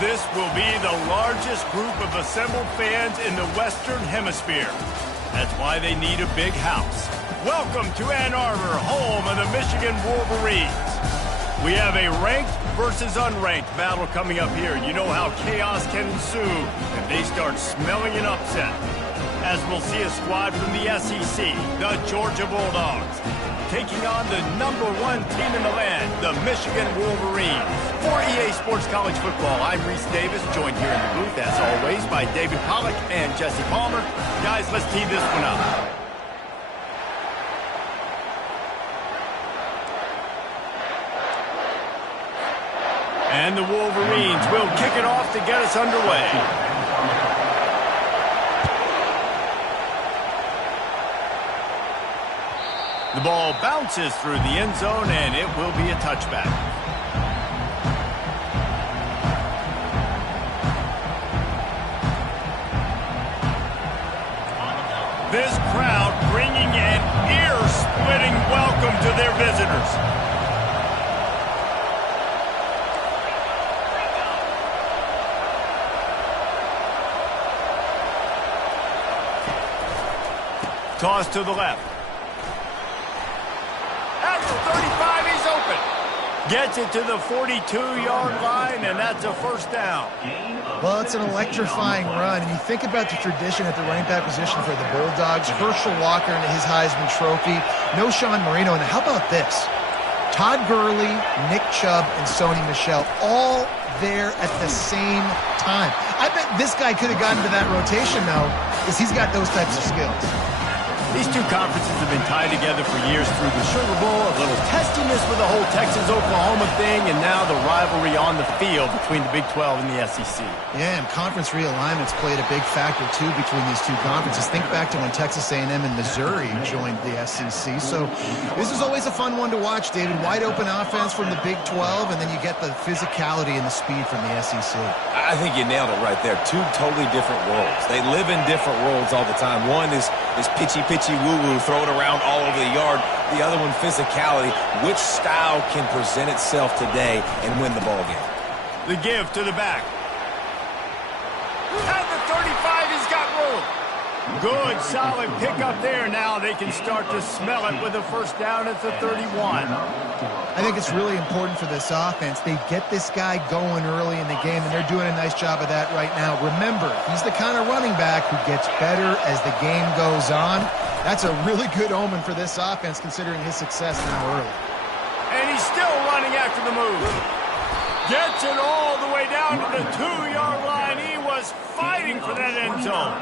This will be the largest group of assembled fans in the Western Hemisphere. That's why they need a big house. Welcome to Ann Arbor, home of the Michigan Wolverines. We have a ranked versus unranked battle coming up here. You know how chaos can ensue if they start smelling an upset. As we'll see a squad from the SEC, the Georgia Bulldogs, taking on the #1 team in the land, the Michigan Wolverines. For EA Sports College Football, I'm Reese Davis, joined here in the booth, as always, by David Pollack and Jesse Palmer. Guys, let's tee this one up. And the Wolverines will kick it off to get us underway. The ball bounces through the end zone, and it will be a touchback. This crowd bringing an ear-splitting welcome to their visitors. Toss to the left. At the 35, he's open. Gets it to the 42-yard line, and that's a first down. Well, it's an electrifying run, and you think about the tradition at the running back position for the Bulldogs. Herschel Walker into his Heisman Trophy. No Sean Marino, and how about this? Todd Gurley, Nick Chubb, and Sony Michel all there at the same time. I bet this guy could have gotten to that rotation, though, because he's got those types of skills. These two conferences have been tied together for years through the Sugar Bowl, a little testiness with the whole Texas-Oklahoma thing, and now the rivalry on the field between the Big 12 and the SEC. Yeah, and conference realignments played a big factor, too, between these two conferences. Think back to when Texas A&M and Missouri joined the SEC. So this is always a fun one to watch, David. Wide-open offense from the Big 12, and then you get the physicality and the speed from the SEC. I think you nailed it right there. Two totally different worlds. They live in different worlds all the time. One is pitchy woo-woo, throw it around all over the yard. The other one, physicality. Which style can present itself today and win the ball game? The give to the back. At the 35, he's got room. Good, solid pickup there. Now they can start to smell it with a first down at the 31. I think it's really important for this offense. They get this guy going early in the game, and they're doing a nice job of that right now. Remember, he's the kind of running back who gets better as the game goes on. That's a really good omen for this offense, considering his success now early. And he's still running after the move. Gets it all the way down to the 2-yard line. He was fighting for that end zone.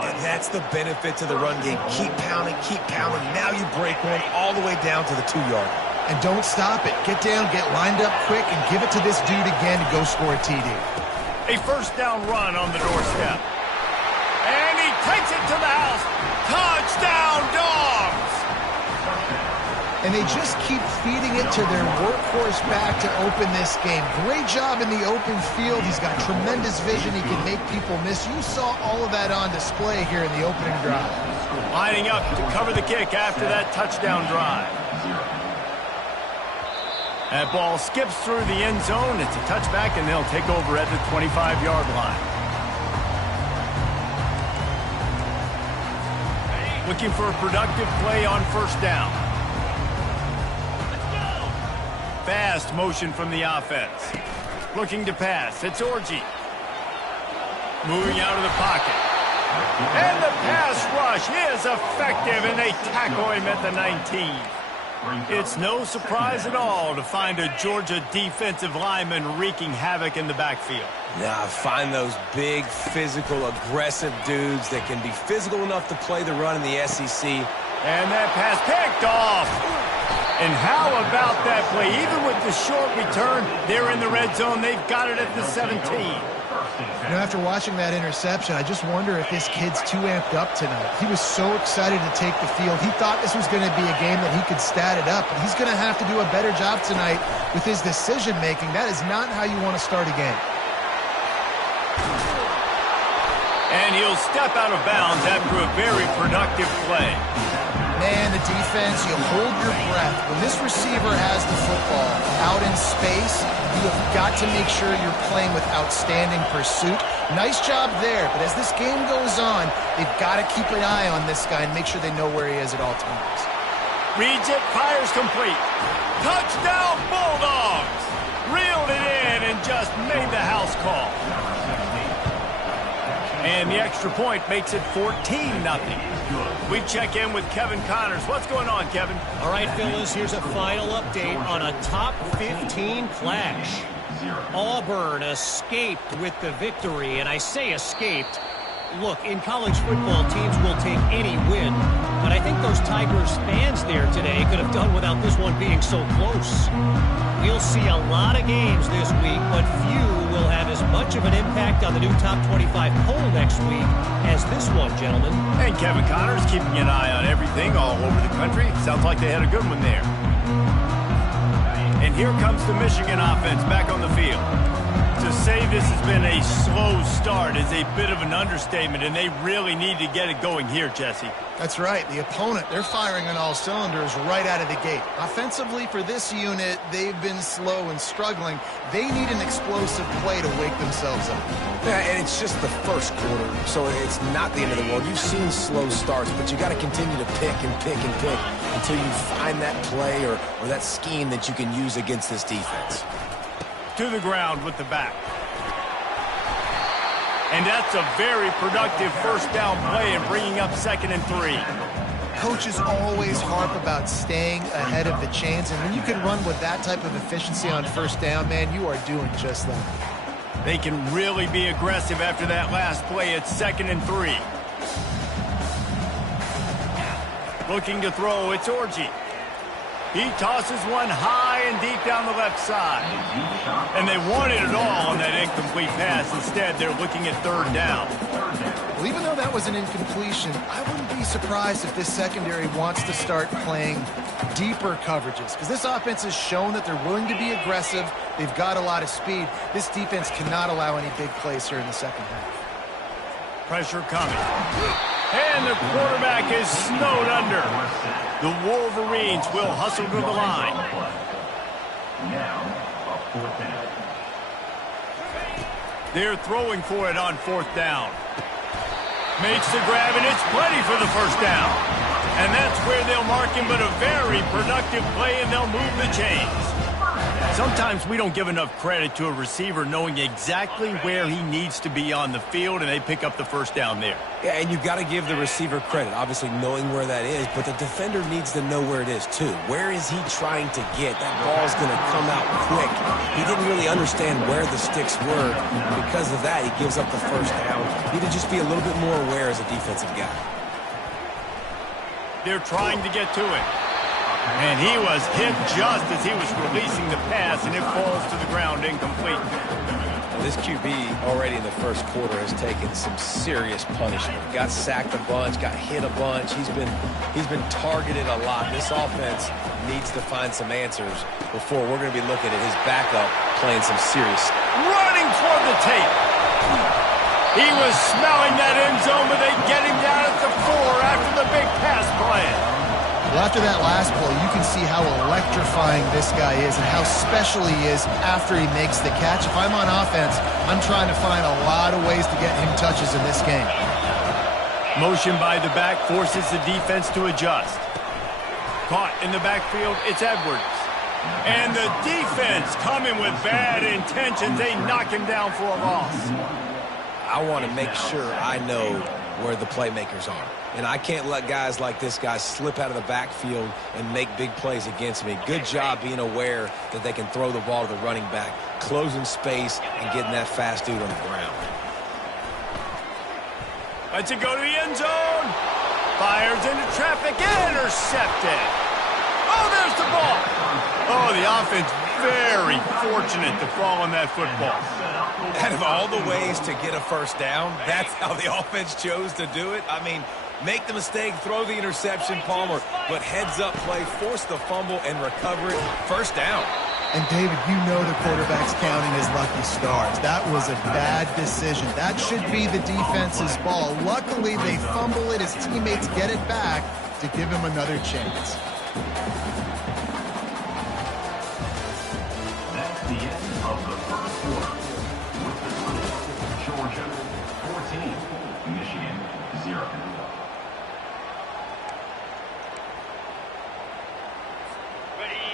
And that's the benefit to the run game. Keep pounding, keep pounding. Now you break one all the way down to the 2-yard. And don't stop it. Get down, get lined up quick, and give it to this dude again to go score a TD. A first down run on the doorstep. And he takes it to the house. Touchdown, Dogs! And they just keep feeding it to their workhorse back to open this game. Great job in the open field. He's got tremendous vision. He can make people miss. You saw all of that on display here in the opening drive. Lining up to cover the kick after that touchdown drive. That ball skips through the end zone. It's a touchback, and they'll take over at the 25-yard line. Looking for a productive play on first down. Fast motion from the offense. Looking to pass. It's Orji. Moving out of the pocket. And the pass rush is effective, and they tackle him at the 19. It's no surprise at all to find a Georgia defensive lineman wreaking havoc in the backfield. Now, find those big, physical, aggressive dudes that can be physical enough to play the run in the SEC. And that pass picked off. And how about that play? Even with the short return, they're in the red zone. They've got it at the 17. You know, after watching that interception, I just wonder if this kid's too amped up tonight. He was so excited to take the field. He thought this was going to be a game that he could stat it up. And he's going to have to do a better job tonight with his decision-making. That is not how you want to start a game. And he'll step out of bounds after a very productive play. Man, the defense, you hold your breath. When this receiver has the football out in space, you have got to make sure you're playing with outstanding pursuit. Nice job there, but as this game goes on, they've got to keep an eye on this guy and make sure they know where he is at all times. Reads it, fires complete. Touchdown, Bulldogs! Reeled it in and just made the house call. And the extra point makes it 14-0. We check in with Kevin Connors. What's going on, Kevin? All right, fellas, here's a final update on a top 15 clash. Auburn escaped with the victory, and I say escaped. Look, in college football, teams will take any win, but I think those Tigers fans there today could have done without this one being so close. We'll see a lot of games this week, but few will have as much of an impact on the new top 25 poll next week as this one, gentlemen. And Kevin Connors keeping an eye on everything all over the country. Sounds like they had a good one there. And here comes the Michigan offense back on the field. To say this has been a slow start is a bit of an understatement, and they really need to get it going here, Jesse. That's right. The opponent, they're firing on all cylinders right out of the gate. Offensively, for this unit, they've been slow and struggling. They need an explosive play to wake themselves up. Yeah, and it's just the first quarter, so it's not the end of the world. You've seen slow starts, but you got to continue to pick and pick and pick until you find that play or that scheme that you can use against this defense. To the ground with the back. And that's a very productive first down play and bringing up 2nd and 3. Coaches always harp about staying ahead of the chains, and when you can run with that type of efficiency on first down, man, you are doing just that. They can really be aggressive after that last play at 2nd and 3. Looking to throw, it's Orji. He tosses one high and deep down the left side. And they wanted it all on that incomplete pass. Instead, they're looking at 3rd down. Well, even though that was an incompletion, I wouldn't be surprised if this secondary wants to start playing deeper coverages, because this offense has shown that they're willing to be aggressive. They've got a lot of speed. This defense cannot allow any big plays here in the second half. Pressure coming. And the quarterback is snowed under. The Wolverines will hustle to the line. They're throwing for it on 4th down. Makes the grab, and it's plenty for the first down. And that's where they'll mark him, but a very productive play, and they'll move the chains. Sometimes we don't give enough credit to a receiver knowing exactly where he needs to be on the field, and they pick up the first down there. Yeah, and you've got to give the receiver credit, obviously knowing where that is, but the defender needs to know where it is too. Where is he trying to get? That ball's going to come out quick. He didn't really understand where the sticks were. Because of that, he gives up the first down. He need to just be a little bit more aware as a defensive guy. They're trying to get to it. And he was hit just as he was releasing the pass, and it falls to the ground incomplete. This QB already in the first quarter has taken some serious punishment. Got sacked a bunch, got hit a bunch. He's been targeted a lot. This offense needs to find some answers before we're going to be looking at his backup playing some serious. Running toward the tape. He was smelling that end zone, but they get him down at the 4 after the big pass play. Well, after that last play, you can see how electrifying this guy is and how special he is after he makes the catch. If I'm on offense, I'm trying to find a lot of ways to get him touches in this game. Motion by the back forces the defense to adjust. Caught in the backfield, it's Edwards. And the defense coming with bad intentions. They knock him down for a loss. I want to make sure I know where the playmakers are. And I can't let guys like this guy slip out of the backfield and make big plays against me. Good job being aware that they can throw the ball to the running back, closing space, and getting that fast dude on the ground. Lets it go to the end zone. Fires into traffic. Intercepted. Oh, there's the ball. Oh, the offense very fortunate to fall on that football. Out of all the ways to get a first down, that's how the offense chose to do it. I mean, make the mistake, throw the interception, Palmer, but heads-up play, force the fumble, and recover it. First down. And, David, you know the quarterback's counting his lucky stars. That was a bad decision. That should be the defense's ball. Luckily, they fumble it. His teammates get it back. to give him another chance. That's the end of the first quarter. With the score, Georgia 14, Michigan 0.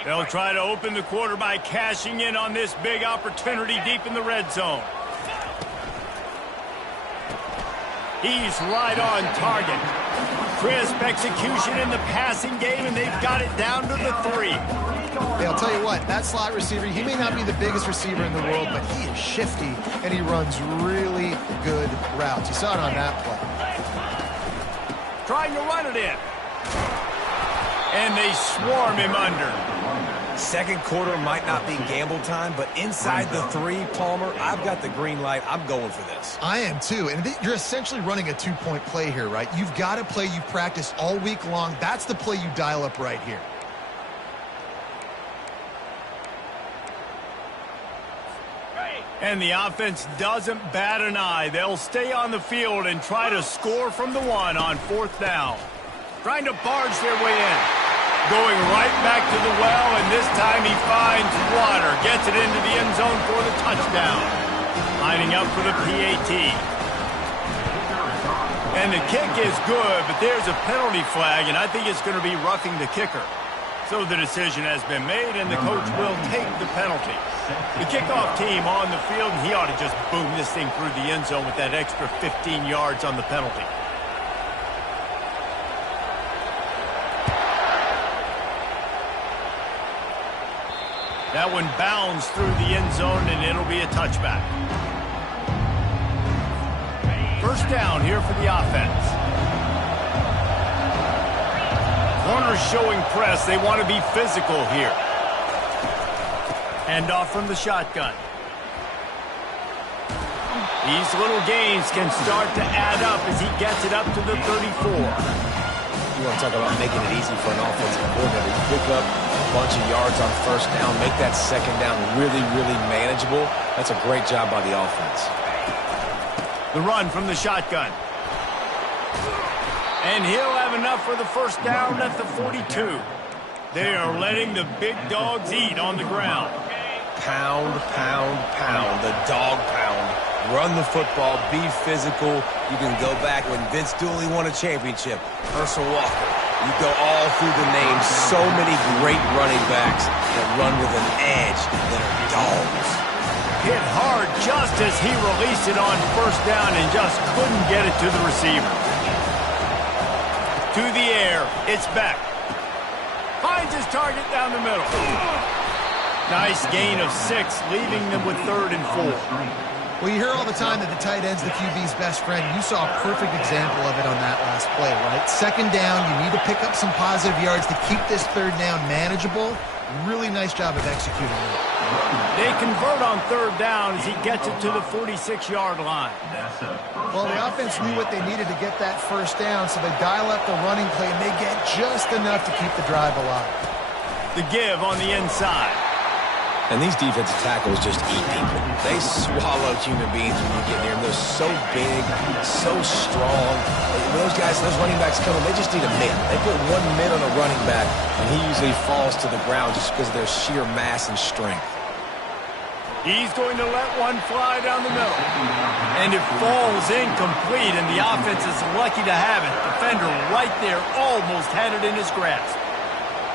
They'll try to open the quarter by cashing in on this big opportunity deep in the red zone. He's right on target. Crisp execution in the passing game, and they've got it down to the 3. Hey, I'll tell you what, that slot receiver, he may not be the biggest receiver in the world, but he is shifty, and he runs really good routes. You saw it on that play. Trying to run it in. And they swarm him under. Second quarter might not be gamble time, but inside the 3, Palmer, I've got the green light. I'm going for this. I am too, and you're essentially running a 2-point play here, right? You've got a play you've practiced all week long. That's the play you dial up right here. And the offense doesn't bat an eye. They'll stay on the field and try to score from the 1 on 4th down. Trying to barge their way in. Going right back to the well, and this time he finds water. Gets it into the end zone for the touchdown. Lining up for the PAT. And the kick is good, but there's a penalty flag, and I think it's going to be roughing the kicker. So the decision has been made, and the coach will take the penalty. The kickoff team on the field, and he ought to just boom this thing through the end zone with that extra 15 yards on the penalty. That one bounds through the end zone, and it'll be a touchback. First down here for the offense. Corners showing press. They want to be physical here. Hand off from the shotgun. These little gains can start to add up as he gets it up to the 34. You want to talk about making it easy for an offensive coordinator. You pick up a bunch of yards on first down, make that second down really, really manageable. That's a great job by the offense. The run from the shotgun. And he'll have enough for the first down at the 42. They are letting the big dogs eat on the ground. Pound, pound, pound. The dog pound. Run the football, be physical. You can go back when Vince Dooley won a championship. Herschel Walker. You go all through the names. So many great running backs that run with an edge that are dogs. Hit hard just as he released it on first down and just couldn't get it to the receiver. To the air, it's Beck. Finds his target down the middle. Nice gain of 6, leaving them with 3rd and 4. Well, you hear all the time that the tight end's the QB's best friend. You saw a perfect example of it on that last play, right? Second down, you need to pick up some positive yards to keep this 3rd down manageable. Really nice job of executing it. They convert on 3rd down as he gets it to the 46-yard line. Well, the offense knew what they needed to get that first down, so they dial up the running play, and they get just enough to keep the drive alive. The give on the inside. And these defensive tackles just eat people. They swallow human beings when you get near them. They're so big, so strong. When those guys, those running backs come in, they just need a mid. They put 1 mid on a running back, and he usually falls to the ground just because of their sheer mass and strength. He's going to let one fly down the middle. And it falls incomplete, and the offense is lucky to have it. Defender right there almost had it in his grasp.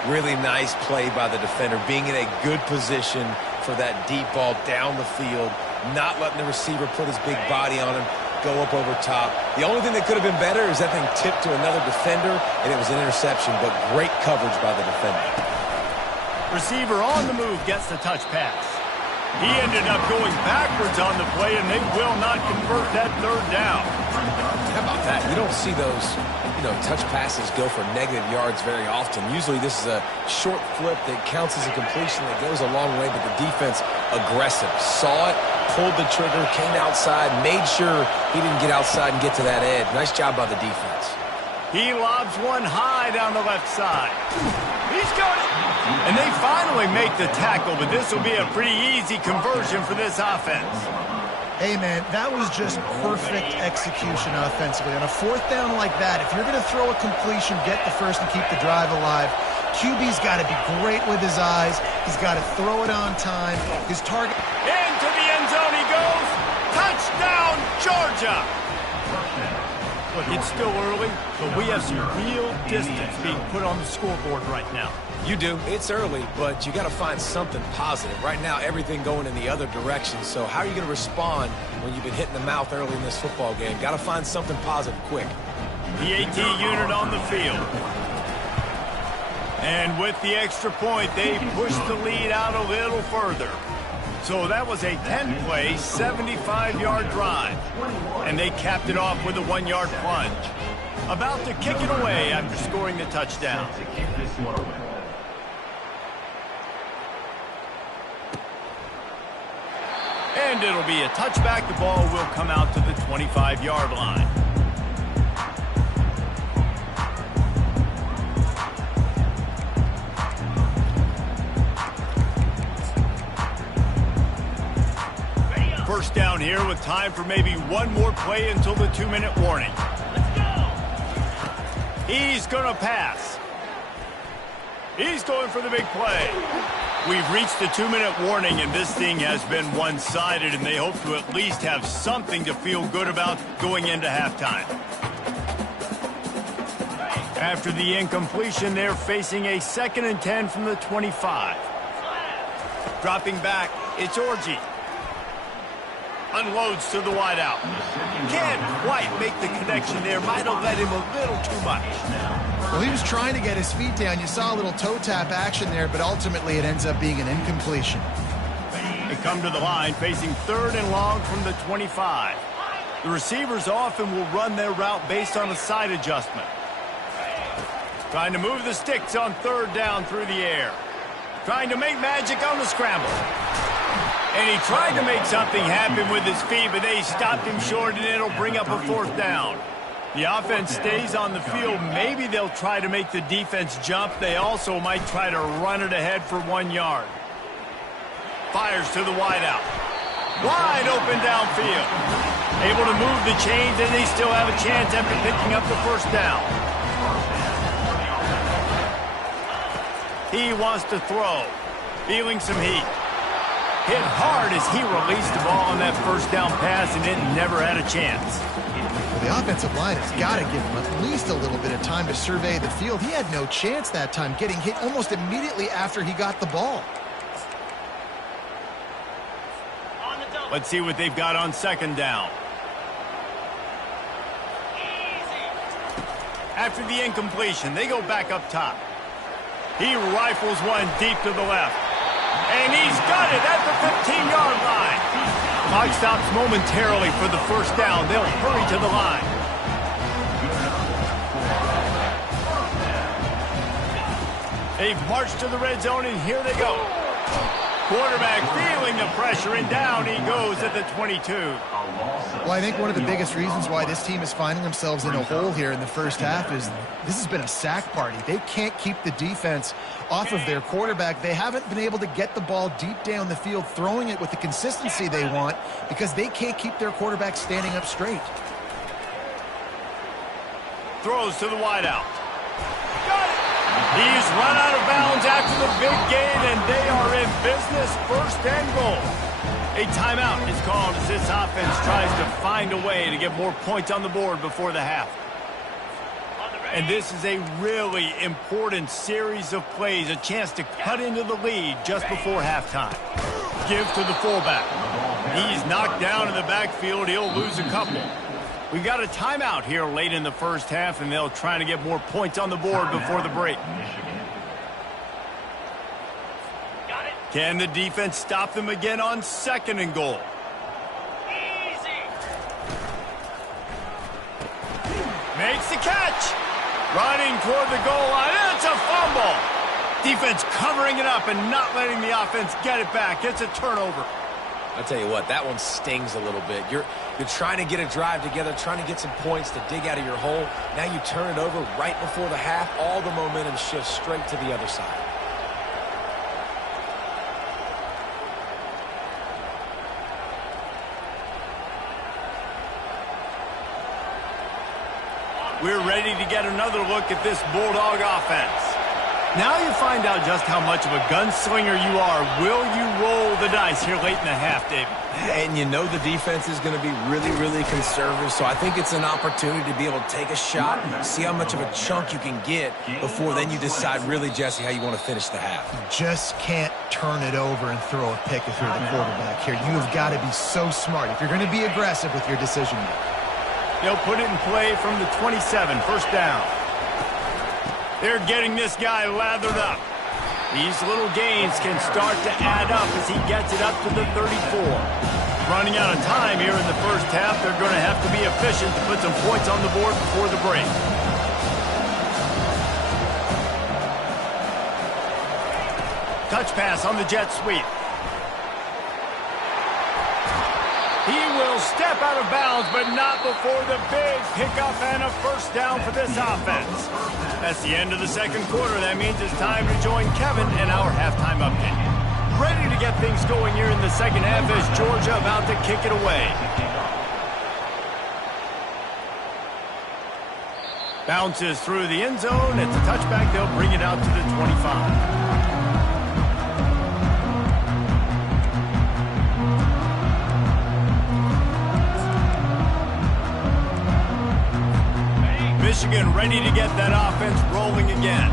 Really nice play by the defender, being in a good position for that deep ball down the field, not letting the receiver put his big body on him, go up over top. The only thing that could have been better is that thing tipped to another defender, and it was an interception, but great coverage by the defender. Receiver on the move gets the touch pass. He ended up going backwards on the play, and they will not convert that 3rd down. How about that? You don't see those, touch passes go for negative yards very often. Usually this is a short flip that counts as a completion that goes a long way, but the defense aggressive. Saw it, pulled the trigger, came outside, made sure he didn't get outside and get to that edge. Nice job by the defense. He lobs one high down the left side. He's got it. And they finally make the tackle, but this will be a pretty easy conversion for this offense. Hey, man, that was just perfect execution offensively. On a fourth down like that, if you're going to throw a completion, get the first and keep the drive alive, QB's got to be great with his eyes. He's got to throw it on time. His target... Into the end zone he goes. Touchdown, Georgia. Look, it's still early, but we have some real distance being put on the scoreboard right now. You do. It's early, but you got to find something positive. Right now, everything going in the other direction. So how are you going to respond when you've been hit in the mouth early in this football game? Got to find something positive quick. The AT unit on the field. And with the extra point, they push the lead out a little further. So that was a 10-play, 75-yard drive. And they capped it off with a 1-yard plunge. About to kick it away after scoring the touchdown. And it'll be a touchback. The ball will come out to the 25-yard line. First down here with time for maybe one more play until the 2-minute warning. Let's go. He's going to pass. He's going for the big play. We've reached the 2-minute warning, and this thing has been one-sided, and they hope to at least have something to feel good about going into halftime. After the incompletion, they're facing a 2nd and 10 from the 25. Dropping back, it's Orji. Unloads to the wideout. Can't quite make the connection there. Might have let him a little too much. Well, he was trying to get his feet down. You saw a little toe tap action there, but ultimately it ends up being an incompletion. They come to the line facing 3rd and long from the 25. The receivers often will run their route based on a side adjustment. Trying to move the sticks on 3rd down through the air. Trying to make magic on the scramble. And he tried to make something happen with his feet, but they stopped him short, and it'll bring up a 4th down. The offense stays on the field. Maybe they'll try to make the defense jump. They also might try to run it ahead for 1 yard. Fires to the wideout. Wide open downfield. Able to move the chains, and they still have a chance after picking up the 1st down. He wants to throw. Feeling some heat. Hit hard as he released the ball on that 1st down pass, and it never had a chance. Well, the offensive line has got to give him at least a little bit of time to survey the field. He had no chance that time, getting hit almost immediately after he got the ball. Let's see what they've got on 2nd down. After the incompletion, they go back up top. He rifles one deep to the left. And he's got it at the 15-yard line. Clock stops momentarily for the 1st down. They'll hurry to the line. They've marched to the red zone, and here they go. Quarterback feeling the pressure, and down he goes at the 22. Well, I think one of the biggest reasons why this team is finding themselves in a hole here in the first half is this has been a sack party. They can't keep the defense off of their quarterback. They haven't been able to get the ball deep down the field, throwing it with the consistency they want, because they can't keep their quarterback standing up straight. Throws to the wideout. Got it! He's run out of bounds after the big gain, and they are in business. 1st and goal. A timeout is called as this offense tries to find a way to get more points on the board before the half. And this is a really important series of plays, a chance to cut into the lead just before halftime. Give to the fullback. He's knocked down in the backfield. He'll lose a couple. We got a timeout here late in the first half, and they'll try to get more points on the board before the break. Can the defense stop them again on 2nd and goal? Easy. Makes the catch. Running toward the goal line. It's a fumble. Defense covering it up and not letting the offense get it back. It's a turnover. I'll tell you what, that one stings a little bit. You're trying to get a drive together, trying to get some points to dig out of your hole. Now you turn it over right before the half. All the momentum shifts straight to the other side. We're ready to get another look at this Bulldog offense. Now you find out just how much of a gunslinger you are. Will you roll the dice here late in the half, David? And you know the defense is going to be really, really conservative, so I think it's an opportunity to be able to take a shot, see how much of a chunk you can get before then you decide really, Jesse, how you want to finish the half. You just can't turn it over and throw a pick if you're the quarterback here. You have got to be so smart if you're going to be aggressive with your decision making. They'll put it in play from the 27, first down. They're getting this guy lathered up. These little gains can start to add up as he gets it up to the 34. Running out of time here in the first half, they're going to have to be efficient to put some points on the board before the break. Touch pass on the jet sweep. He will step out of bounds, but not before the big pickup and a first down for this offense. That's the end of the second quarter. That means it's time to join Kevin in our halftime update. Ready to get things going here in the second half as Georgia about to kick it away. Bounces through the end zone. It's a touchback. They'll bring it out to the 25. Michigan ready to get that offense rolling again.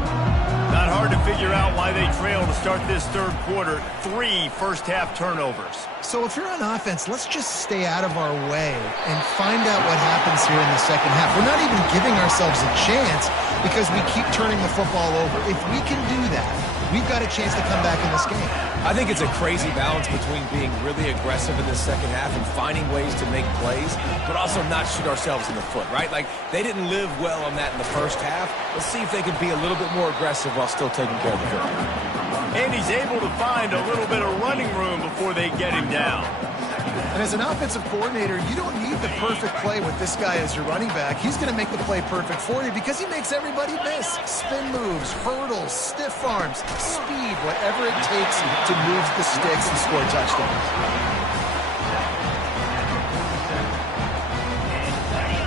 Not hard to figure out why they trail to start this third quarter. 3 first-half turnovers. So if you're on offense, let's just stay out of our way and find out what happens here in the second half. We're not even giving ourselves a chance because we keep turning the football over. If we can do that, we've got a chance to come back in this game. I think it's a crazy balance between being really aggressive in the second half and finding ways to make plays, but also not shoot ourselves in the foot, right? Like, they didn't live well on that in the first half. Let's see if they can be a little bit more aggressive while still taking care of the football. And he's able to find a little bit of running room before they get him down. And as an offensive coordinator, you don't need the perfect play with this guy as your running back. He's going to make the play perfect for you because he makes everybody miss. Spin moves, hurdles, stiff arms, speed, whatever it takes to move the sticks and score touchdowns.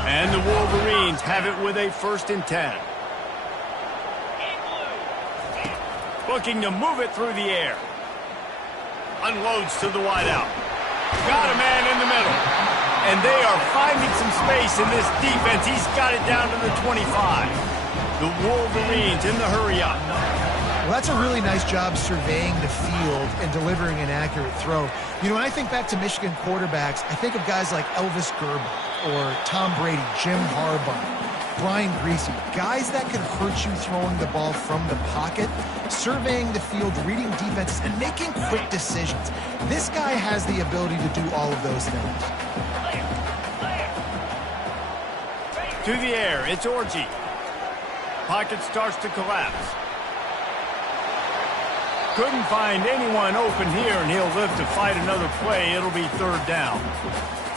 And the Wolverines have it with a 1st and 10. Looking to move it through the air. Unloads to the wideout. Got a man in the middle. And they are finding some space in this defense. He's got it down to the 25. The Wolverines in the hurry-up. Well, that's a really nice job surveying the field and delivering an accurate throw. You know, when I think back to Michigan quarterbacks, I think of guys like Elvis Gerbach or Tom Brady, Jim Harbaugh, Brian Greasy, guys that could hurt you throwing the ball from the pocket, surveying the field, reading defenses, and making quick decisions. This guy has the ability to do all of those things. To the air, it's Orji. Pocket starts to collapse. Couldn't find anyone open here, and he'll live to fight another play. It'll be 3rd down.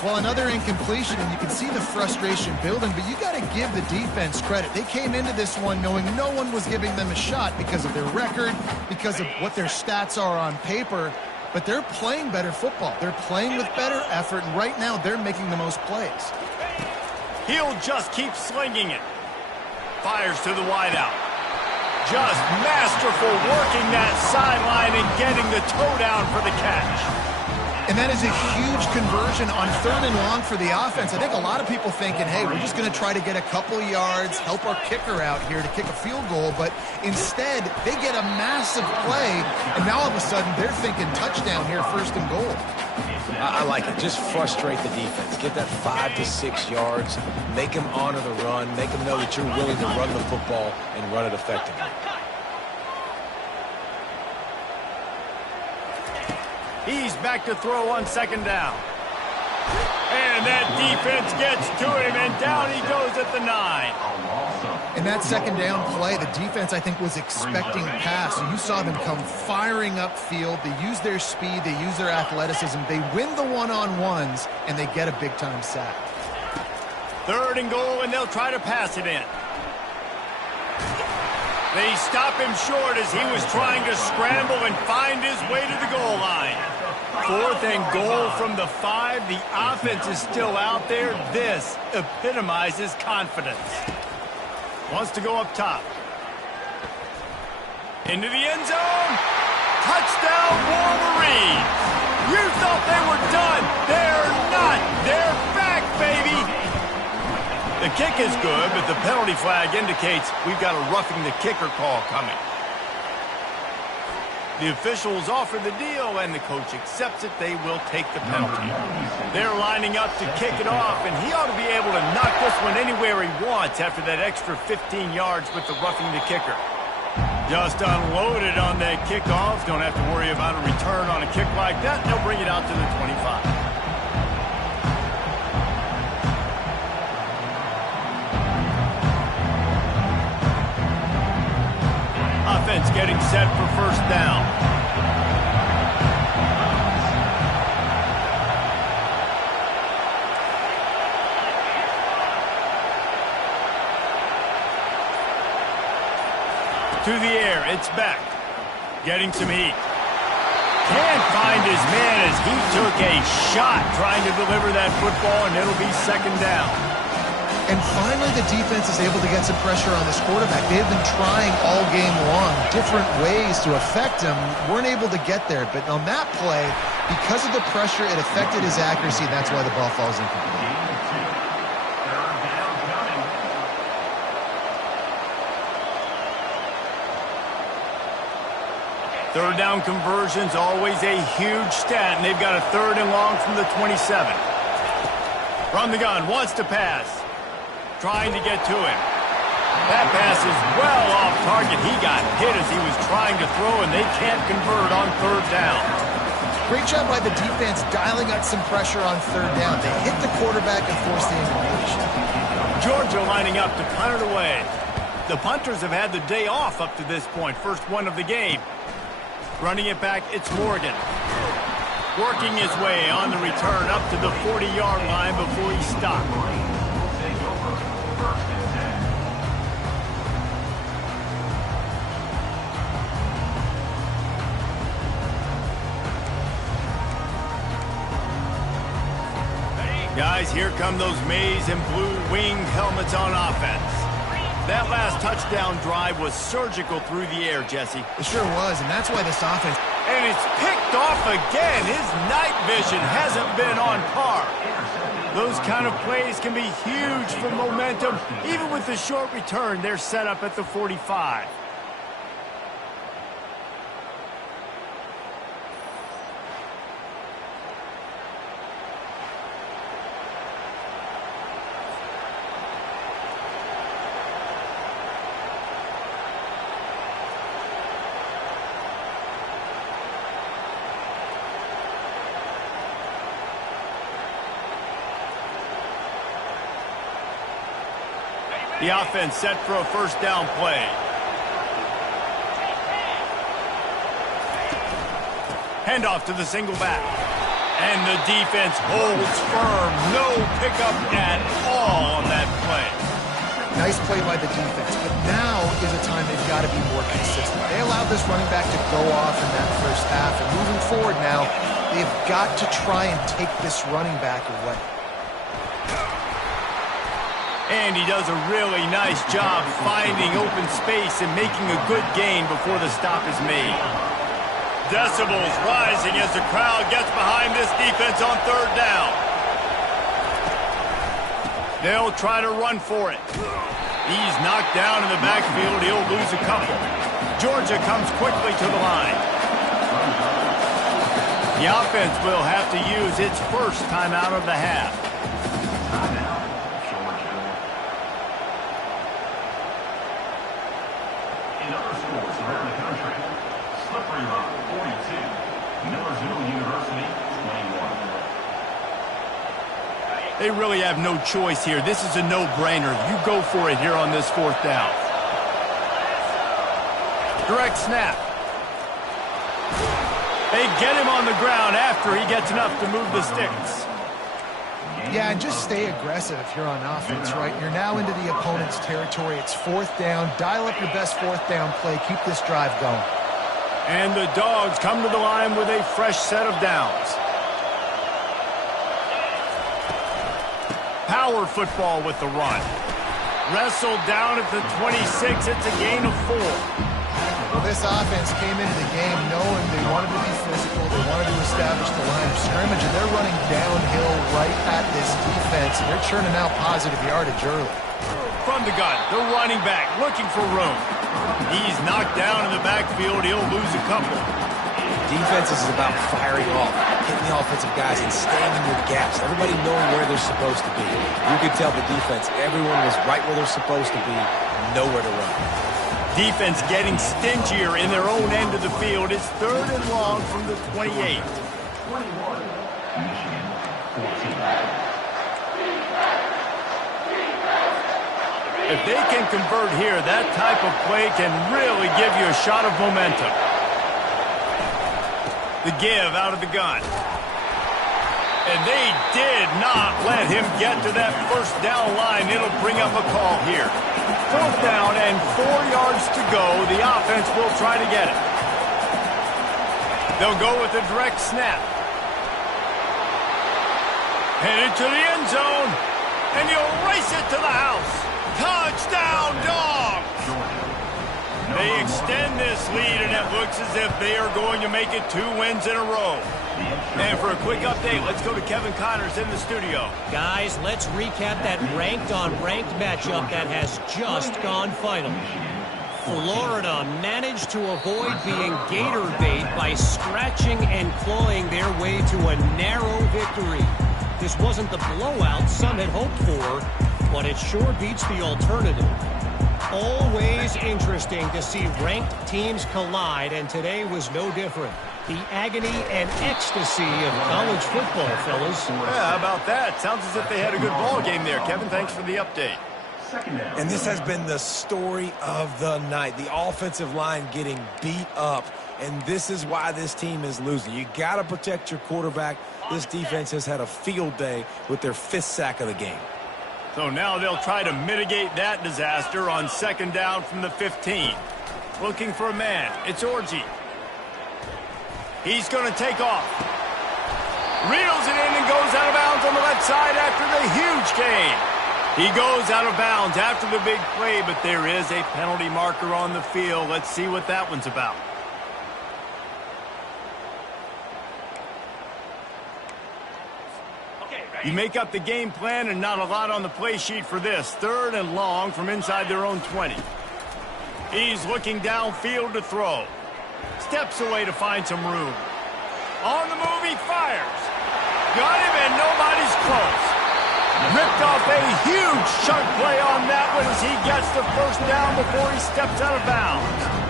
Well, another incompletion, and you can see the frustration building, but you got to give the defense credit. They came into this one knowing no one was giving them a shot because of their record, because of what their stats are on paper, but they're playing better football. They're playing with better effort, and right now they're making the most plays. He'll just keep slinging it. Fires to the wideout. Just masterful working that sideline and getting the toe down for the catch. And that is a huge conversion on 3rd and long for the offense. I think a lot of people thinking, hey, we're just going to try to get a couple yards, help our kicker out here to kick a field goal. But instead, they get a massive play, and now all of a sudden they're thinking touchdown here, 1st and goal. I like it. Just frustrate the defense. Get that 5 to 6 yards. Make them honor the run. Make them know that you're willing to run the football and run it effectively. He's back to throw on 2nd down. And that defense gets to him, and down he goes at the 9. In that 2nd down play, the defense, I think, was expecting pass. So you saw them come firing upfield. They use their speed. They use their athleticism. They win the one-on-ones, and they get a big-time sack. 3rd and goal, and they'll try to pass it in. They stop him short as he was trying to scramble and find his way to the goal line. 4th and goal from the 5. The offense is still out there. This epitomizes confidence. Wants to go up top. Into the end zone. Touchdown, Wolverines. You thought they were done. They're not. They're back, baby. The kick is good, but the penalty flag indicates we've got a roughing the kicker call coming. The officials offer the deal, and the coach accepts it. They will take the penalty. They're lining up to kick it off, and he ought to be able to knock this one anywhere he wants after that extra 15 yards with the roughing the kicker. Just unloaded on that kickoff. Don't have to worry about a return on a kick like that. They'll bring it out to the 25. Offense getting set for first down. To the air, it's back. Getting some heat. Can't find his man as he took a shot trying to deliver that football, and it'll be second down. And finally, the defense is able to get some pressure on this quarterback. They've been trying all game long, different ways to affect him. Weren't able to get there. But on that play, because of the pressure, it affected his accuracy, and that's why the ball falls incomplete. Third down conversion's always a huge stat, and they've got a third and long from the 27. From the gun, wants to pass. Trying to get to him. That pass is well off target. He got hit as he was trying to throw, and they can't convert on third down. Great job by the defense dialing up some pressure on third down. They hit the quarterback and forced the incompletion. Georgia lining up to punt it away. The punters have had the day off up to this point. First one of the game. Running it back, it's Morgan. Working his way on the return up to the 40-yard line before he stopped. Guys, here come those maize and blue wing helmets on offense. That last touchdown drive was surgical through the air, Jesse. It sure was, and that's why this offense... And it's picked off again. His night vision hasn't been on par. Those kind of plays can be huge for momentum. Even with the short return, they're set up at the 45. The offense set for a first down play. Handoff to the single back. And the defense holds firm. No pickup at all on that play. Nice play by the defense, but now is a time they've got to be more consistent. They allowed this running back to go off in that first half, and moving forward now, they've got to try and take this running back away. And he does a really nice job finding open space and making a good gain before the stop is made. Decibels rising as the crowd gets behind this defense on third down. They'll try to run for it. He's knocked down in the backfield. He'll lose a couple. Georgia comes quickly to the line. The offense will have to use its first timeout of the half. In other schools around the country, Slippery Rock 42, Millersville University 21. They really have no choice here. This is a no-brainer. You go for it here on this fourth down. Direct snap. They get him on the ground after he gets enough to move the sticks. Yeah, and just stay aggressive if you're on offense, right? You're now into the opponent's territory. It's fourth down. Dial up your best fourth down play. Keep this drive going. And the Dogs come to the line with a fresh set of downs. Power football with the run. Wrestled down at the 26. It's a gain of 4. Well, this offense came into the game knowing they wanted to be physical, they wanted to establish the line of scrimmage, and they're running downhill right at this defense, and they're churning out positive yardage early. From the gun, the running back looking for room. He's knocked down in the backfield. He'll lose a couple. Defense is about firing off, hitting the offensive guys, and staying in your gaps. Everybody knowing where they're supposed to be. You could tell the defense, everyone was right where they're supposed to be, nowhere to run. Defense getting stingier in their own end of the field. It's 3rd and long from the 28. 21, Michigan, 14. If they can convert here, that type of play can really give you a shot of momentum. The give out of the gun. And they did not let him get to that first down line. It'll bring up a call here. 4th down and 4 yards to go. The offense will try to get it. They'll go with a direct snap. Headed to the end zone. And he'll race it to the house. Touchdown, Dogs! They extend this lead, and it looks as if they are going to make it 2 wins in a row. And for a quick update, let's go to Kevin Connors in the studio. Guys, let's recap that ranked-on-ranked matchup that has just gone final. Florida managed to avoid being gator bait by scratching and clawing their way to a narrow victory. This wasn't the blowout some had hoped for, but it sure beats the alternative. Always interesting to see ranked teams collide, and today was no different. The agony and ecstasy of college football, fellas. Yeah, how about that? Sounds as if they had a good ball game there. Kevin, thanks for the update. And this has been the story of the night. The offensive line getting beat up, and this is why this team is losing. You got to protect your quarterback. This defense has had a field day with their 5th sack of the game. So now they'll try to mitigate that disaster on 2nd down from the 15. Looking for a man. It's Orji. He's going to take off. Reels it in and goes out of bounds on the left side after the huge gain. He goes out of bounds after the big play, but there is a penalty marker on the field. Let's see what that one's about. You make up the game plan and not a lot on the play sheet for this. 3rd and long from inside their own 20. He's looking downfield to throw. Steps away to find some room. On the move, he fires. Got him, and nobody's close. Ripped off a huge chunk play on that one as he gets the 1st down before he steps out of bounds.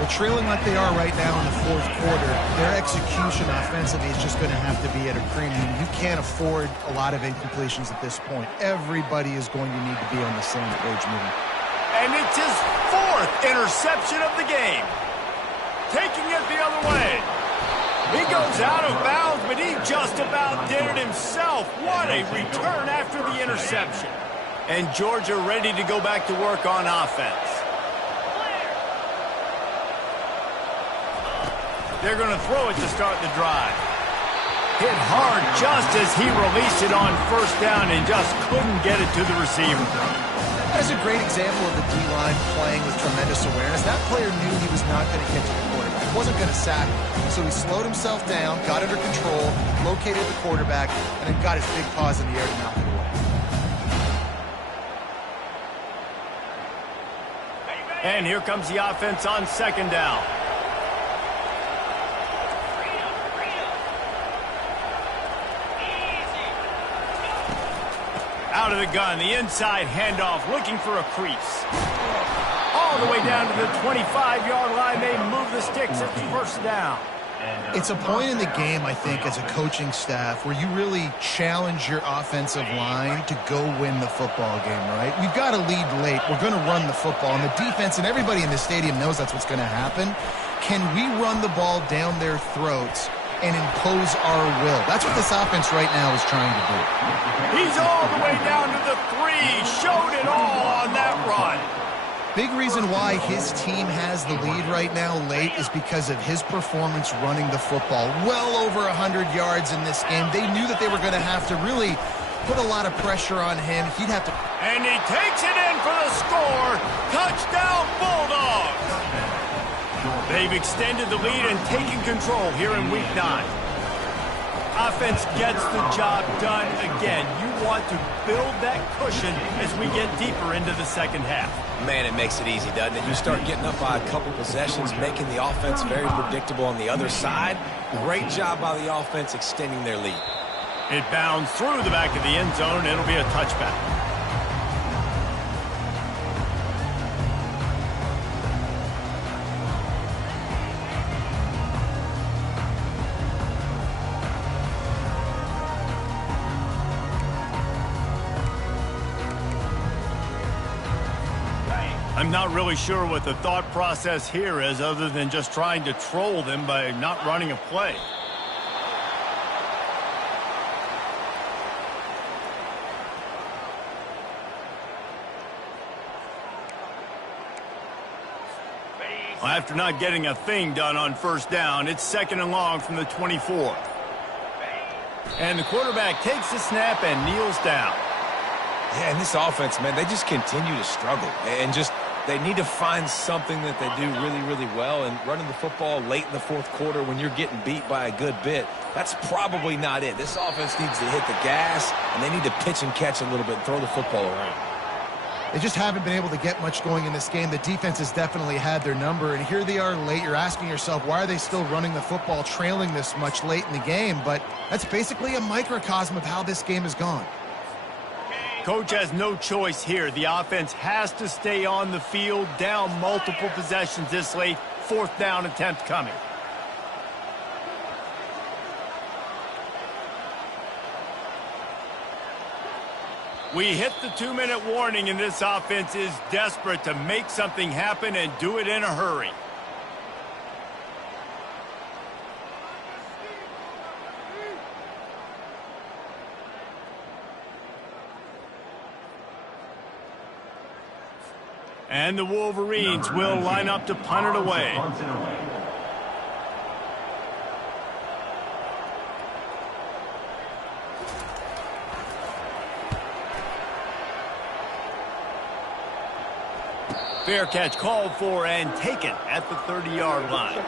Well, trailing like they are right now in the 4th quarter, their execution offensively is just going to have to be at a premium. You can't afford a lot of incompletions at this point. Everybody is going to need to be on the same page moving. And it's his 4th interception of the game. Taking it the other way. He goes out of bounds, but he just about did it himself. What a return after the interception. And Georgia ready to go back to work on offense. They're going to throw it to start the drive. Hit hard just as he released it on 1st down and just couldn't get it to the receiver. That's a great example of the D-line playing with tremendous awareness. That player knew he was not going to get to the quarterback. He wasn't going to sack him. So he slowed himself down, got under control, located the quarterback, and then got his big paws in the air to knock it away. And here comes the offense on 2nd down. Out of the gun, the inside handoff, looking for a crease. All the way down to the 25-yard line, they move the sticks. It's 1st down. It's a point in the game, I think, as a coaching staff, where you really challenge your offensive line to go win the football game, right? We've got to lead late. We're going to run the football. And the defense and everybody in the stadium knows that's what's going to happen. Can we run the ball down their throats and impose our will? That's what this offense right now is trying to do. He's all the way down to the 3. Showed it all on that run. Big reason why his team has the lead right now late is because of his performance running the football. Well over 100 yards in this game. They knew that they were going to have to really put a lot of pressure on him. He'd have to... And he takes it in for the score. Touchdown, Bulldogs. They've extended the lead and taken control here in Week 9. Offense gets the job done again. You want to build that cushion as we get deeper into the second half. Man, it makes it easy, doesn't it? You start getting up by a couple possessions, making the offense very predictable on the other side. Great job by the offense extending their lead. It bounds through the back of the end zone. It'll be a touchback. I'm not really sure what the thought process here is other than just trying to troll them by not running a play. Well, after not getting a thing done on first down, it's 2nd and long from the 24. And the quarterback takes the snap and kneels down. Yeah, and this offense, man, they just continue to struggle. And they need to find something that they do really, really well. And running the football late in the fourth quarter when you're getting beat by a good bit, that's probably not it. This offense needs to hit the gas, and they need to pitch and catch a little bit and throw the football around. They just haven't been able to get much going in this game. The defense has definitely had their number, and here they are late. You're asking yourself, why are they still running the football, trailing this much late in the game? But that's basically a microcosm of how this game has gone. Coach has no choice here. The offense has to stay on the field, down multiple possessions this late. 4th down attempt coming. We hit the 2-minute warning, and this offense is desperate to make something happen and do it in a hurry. And the Wolverines will line up to punt it away. Fair catch called for and taken at the 30-yard line.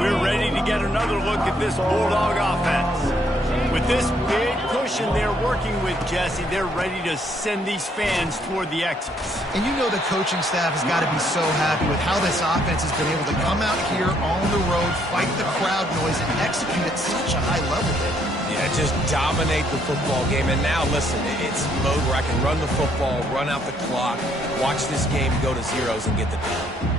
We're ready to get another look at this Bulldog offense. With this big cushion they're working with, Jesse, they're ready to send these fans toward the exits. And you know the coaching staff has got to be so happy with how this offense has been able to come out here on the road, fight the crowd noise, and execute at such a high level, David. Yeah, just dominate the football game. And now, listen, it's mode where I can run the football, run out the clock, watch this game go to zeros and get the dub.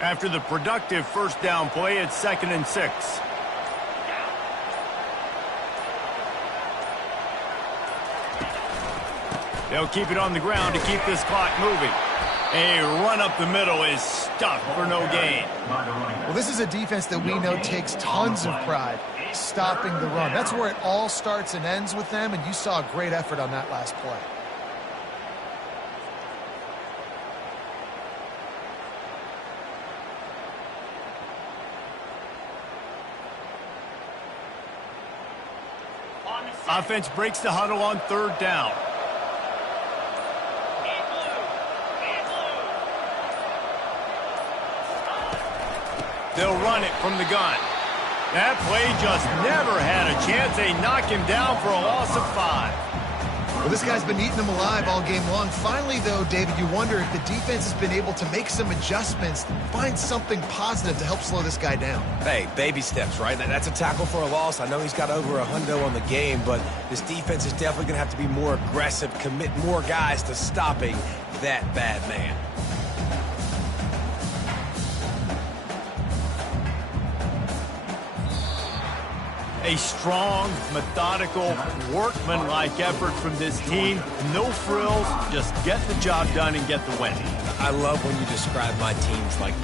After the productive first down play, it's 2nd and 6. They'll keep it on the ground to keep this clock moving. A run up the middle is stuffed for no gain. Well, this is a defense that we know takes tons of pride stopping the run. That's where it all starts and ends with them, and you saw a great effort on that last play. Offense breaks the huddle on 3rd down. They'll run it from the gun. That play just never had a chance. They knock him down for a loss of 5. Well, this guy's been eating them alive all game long. Finally, though, David, you wonder if the defense has been able to make some adjustments, find something positive to help slow this guy down. Hey, baby steps, right? That's a tackle for a loss. I know he's got over a hundo on the game, but this defense is definitely going to have to be more aggressive, commit more guys to stopping that bad man. A strong, methodical, workman-like effort from this team. No frills, just get the job done and get the win. I love when you describe my teams like